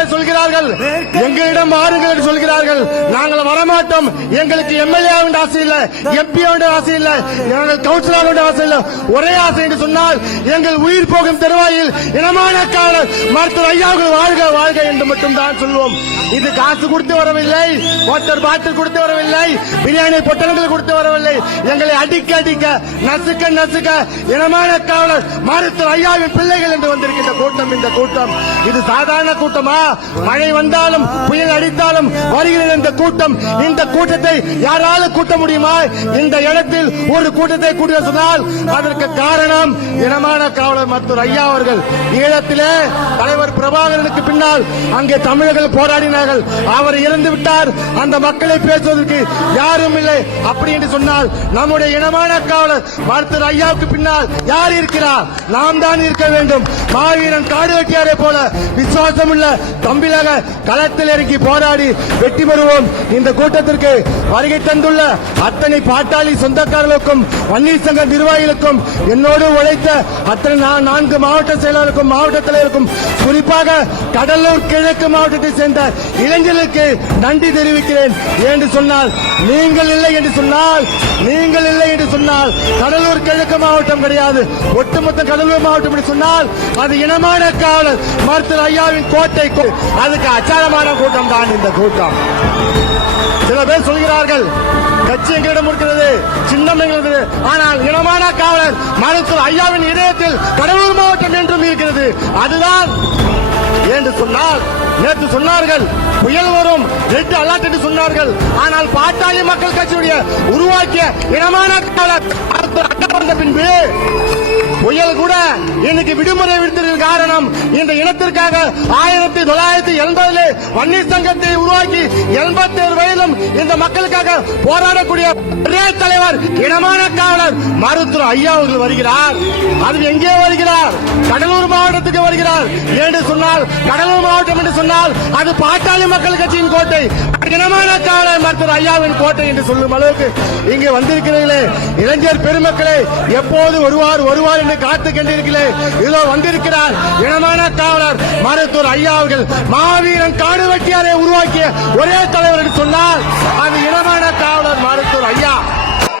பேர் சொல்கிறார்கள் எங்களிடம் வாருங்கள் என்று சொல்கிறார்கள். நாங்கள் வரமாட்டோம், எங்களுக்கு எம்எல்ஏ ஆசை இல்ல, எம்பி ஆசை இல்ல, எங்கள் கவுன்சிலர் ஆசை இல்ல, ஒரே ஆசை என்று சொன்னால் எங்கள் உயிர் போகும் தருவாயில் இனமான காவலர் மருத்துவர் ஐயாவுக்கு வாழ்க வாழ்க என்று மட்டும் தான் சொல்வோம். இது காசு கொடுத்து வரவில்லை, வாட்டர் பாட்டில் கொடுத்து வரவில்லை, பிரியாணி பொட்டல்கள் கொடுத்து வரவில்லை. எங்களை அடிக்க அடிக்க நசுக்க நசுக்க இனமான காவலர் மருத்துவர் ஐயாவின் பிள்ளைகள் என்று வந்திருக்கின்ற கூட்டம் இந்த கூட்டம். இது சாதாரண கூட்டமா? மழை வந்தாலும் புயல் அடித்தாலும் வருகிற இந்த கூட்டம், இந்த கூட்டத்தை யாராலும் கூட்ட முடியுமா? இந்த இடத்தில் ஒரு கூட்டத்தை கூட்ட சொன்னால் அதற்கு காரணம் இனமான காவலர் மருத்துவர் ஐயா அவர்கள். ஈழத்திலே தலைவர் பிரபாகரனுக்கு பின்னால் அங்கே தமிழர்கள் போராடினார்கள். அவர் இறந்து விட்டார், அந்த மக்களை பேசுவதற்கு யாரும் இல்லை. அப்படி என்று சொன்னால் நம்முடைய இனமான காவலர் மருத்துவர் ஐயாவுக்கு பின்னால் யார் இருக்கிறார்? நாம் தான் இருக்க வேண்டும். மாவீரன் காடு வெட்டியாரை போல விசுவாசம் உள்ள தமிழக களத்தில் இறங்கி போராடி வெற்றி பெறுவோம். இந்த கூட்டத்திற்கு வருகை தந்துள்ள அத்தனை பாட்டாளி சொந்தக்காரர்களுக்கும் வன்னியர் சங்க நிர்வாகிகளுக்கும் என்னோடு உழைத்த அத்தனை 4 மாவட்ட செயலாளருக்கும் மாவட்ட தலைவருக்கும் குறிப்பாக கடலூர் கிழக்கு மாவட்டத்தை சேர்ந்த இளைஞர்களுக்கு நன்றி தெரிவிக்கிறேன். என்று சொன்னால் நீங்கள் இல்லை என்று சொன்னால் கடலூர் கிழக்கு மாவட்டம் கிடையாது, ஒட்டுமொத்த கடலூர் மாவட்டம் என்று சொன்னால் அது இனமான காவலர் மருத்துவர் ஐயாவின் கோட்டை. அதுக்கு அச்சாரமான கூட்டம் தான் இந்த கூட்டம். சில பேர் சொல்கிறார்கள் கட்சி எங்களிடம் இருக்கிறது, சின்னம் இருக்கிறது, ஆனால் இனமான காவலர் மருத்துவர் ஐயாவின் இதயத்தில் கடலூர் மாவட்டம் என்றும் இருக்கிறது. அதுதான் என்று சொன்னால் நேற்று சொன்னார்கள் புயல் வரும், ரெட் அலர்ட் என்று சொன்னார்கள். ஆனால் பாட்டாளி மக்கள் கட்சியுடைய உருவாக்கிய இனமான காவலர் வந்த பின்பு புயல் கூட இன்னைக்கு விடுமுறை விடுத்ததற்கு காரணம் இந்த இனத்திற்காக 1980 வன்னியர் சங்கத்தை உருவாக்கி 87 வயதிலும் இந்த மக்களுக்காக போராடக்கூடிய ஒரே தலைவர் இனமான காவலர் மருத்துவர் ஐயா அவர்கள் வருகிறார். அது எங்கே வருகிறார்? கடலூர் மாவட்டத்துக்கு வருகிறார். என்று சொன்னால் கடலூர் மாவட்டம் என்று சொன்னால் அது பாட்டாளி மக்கள் கட்சியின் கோட்டை, இனமான காவலர் மருத்துவர் ஐயாவின் கோட்டை என்று சொல்லும் அளவுக்கு இங்கே வந்திருக்கிறீர்களே இளைஞர் பெருமக்களே, எப்போது வருவார் என்று காத்துக் கொண்டிருக்கிறேன். இதோ வந்திருக்கிறார் இனமான காவலர் மருத்துவர் ஐயா அவர்கள். மாவீரன் காடு வெட்டியாரை உருவாக்கிய ஒரே தலைவர் என்று சொன்னால் அது இனமான காவலர் மருத்துவர் ஐயா.